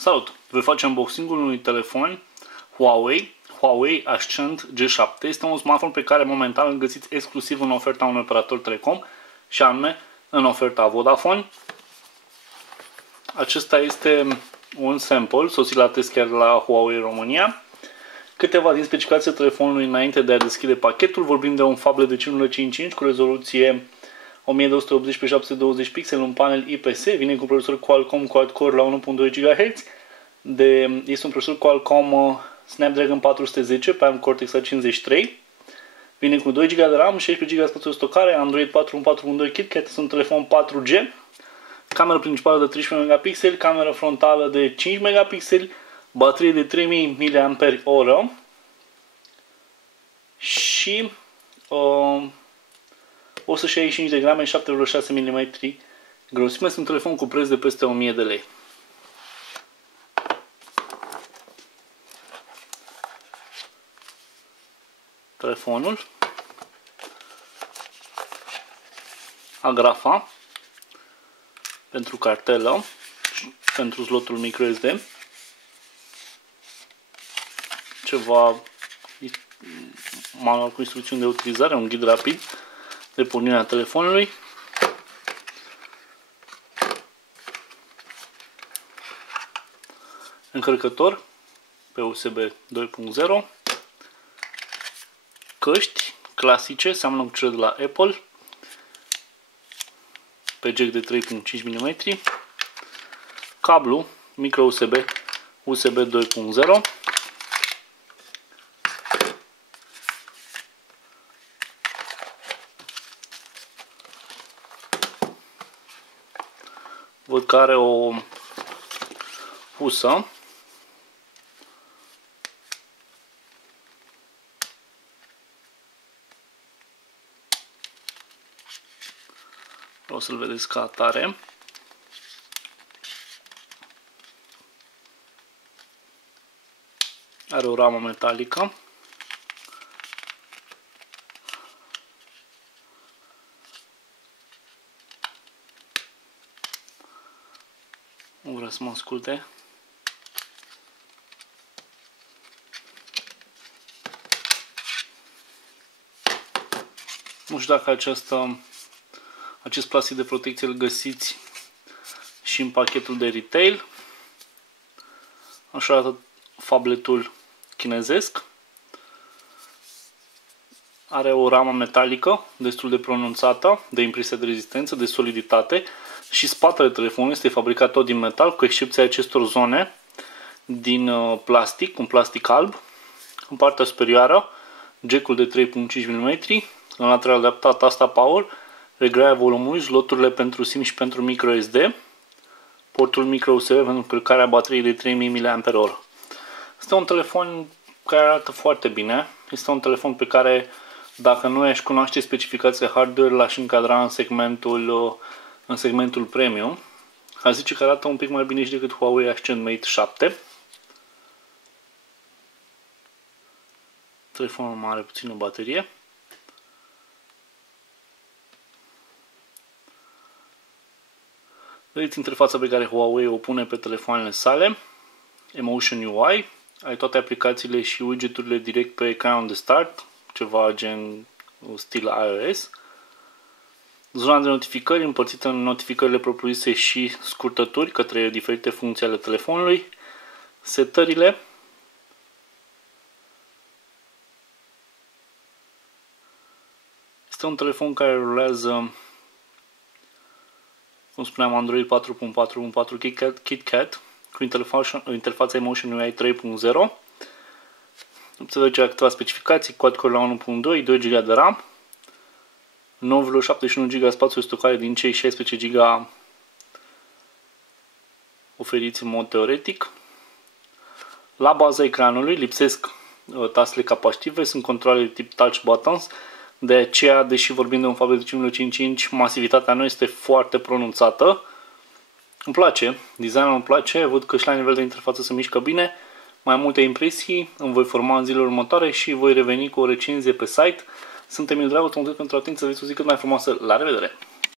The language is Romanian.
Salut! Voi face unboxing-ul unui telefon Huawei Ascend G7. Este un smartphone pe care momentan îl găsiți exclusiv în oferta unui operator telecom și anume în oferta Vodafone. Acesta este un sample sosit la test chiar la Huawei România. Câteva din specificațiile telefonului înainte de a deschide pachetul. Vorbim de un phablet de 5,55 cu rezoluție 1280x720 pixeli, un panel IPS, vine cu un procesor Qualcomm quad-core la 1.2 GHz, este un procesor Qualcomm Snapdragon 410 pe ARM Cortex A53, vine cu 2 GB de RAM, 16 GB spațiu de stocare, Android 4.4.2 KitKat, este un telefon 4G, cameră principală de 13 megapixeli, cameră frontală de 5 megapixeli, baterie de 3000 mAh și 165 de grame, 7,6 mm grosime. Este un telefon cu preț de peste 1000 de lei. Telefonul, agrafa pentru cartelă, pentru slotul microSD, ceva manual cu instrucțiuni de utilizare, un ghid rapid de pornire a telefonului, încărcător pe USB 2.0, căști clasice, seamănă cu cele de la Apple, pe jack de 3.5 mm, cablu micro USB USB 2.0, văd că are o pusă o să-l vedeți ca atare. Are o ramă metalică. Nu vrea să mă asculte. Nu știu dacă acest plastic de protecție îl găsiți și în pachetul de retail. Așa arată phabletul chinezesc. Are o ramă metalică destul de pronunțată, de impresie de rezistență, de soliditate, și spatele telefonului este fabricat tot din metal, cu excepția acestor zone din plastic, un plastic alb. În partea superioară, jack-ul de 3.5 mm, în lateral dreapta tasta power, reglarea volumului, sloturile pentru SIM și pentru microSD, portul micro USB pentru încărcarea bateriei de 3000 mAh. Este un telefon care arată foarte bine. Este un telefon pe care, dacă nu aș cunoaște specificațiile hardware, l-aș încadra în segmentul premium. Aș zice că arată un pic mai bine și decât Huawei Ascend Mate 7. Telefonul mai are puțină baterie. Vedeți interfața pe care Huawei o pune pe telefoanele sale. Emotion UI. Ai toate aplicațiile și widgeturile direct pe ecranul de start, ceva gen stil iOS. Zona de notificări împărțită în notificările propriu-zise și scurtături către diferite funcții ale telefonului. Setările. Este un telefon care rulează, cum spuneam, Android 4.4.4 KitKat cu interfața Emotion UI 3.0. Se vede câteva specificații: quad-core la 1.2, 2 GB de RAM, 9,71 GB spațiu de stocare din cei 16 GB oferiți în mod teoretic. La baza ecranului lipsesc tastele capacitive, sunt controle de tip touch buttons. De aceea, deși vorbim de un phablet de 5,55, masivitatea nu este foarte pronunțată. Îmi place, designul îmi place, văd că și la nivel de interfață se mișcă bine. Mai multe impresii îmi voi forma în zilele următoare și voi reveni cu o recenzie pe site. Sunt Emil Dragoș, mulțumesc pentru atenție, să aveți o zi cât mai frumoasă. La revedere!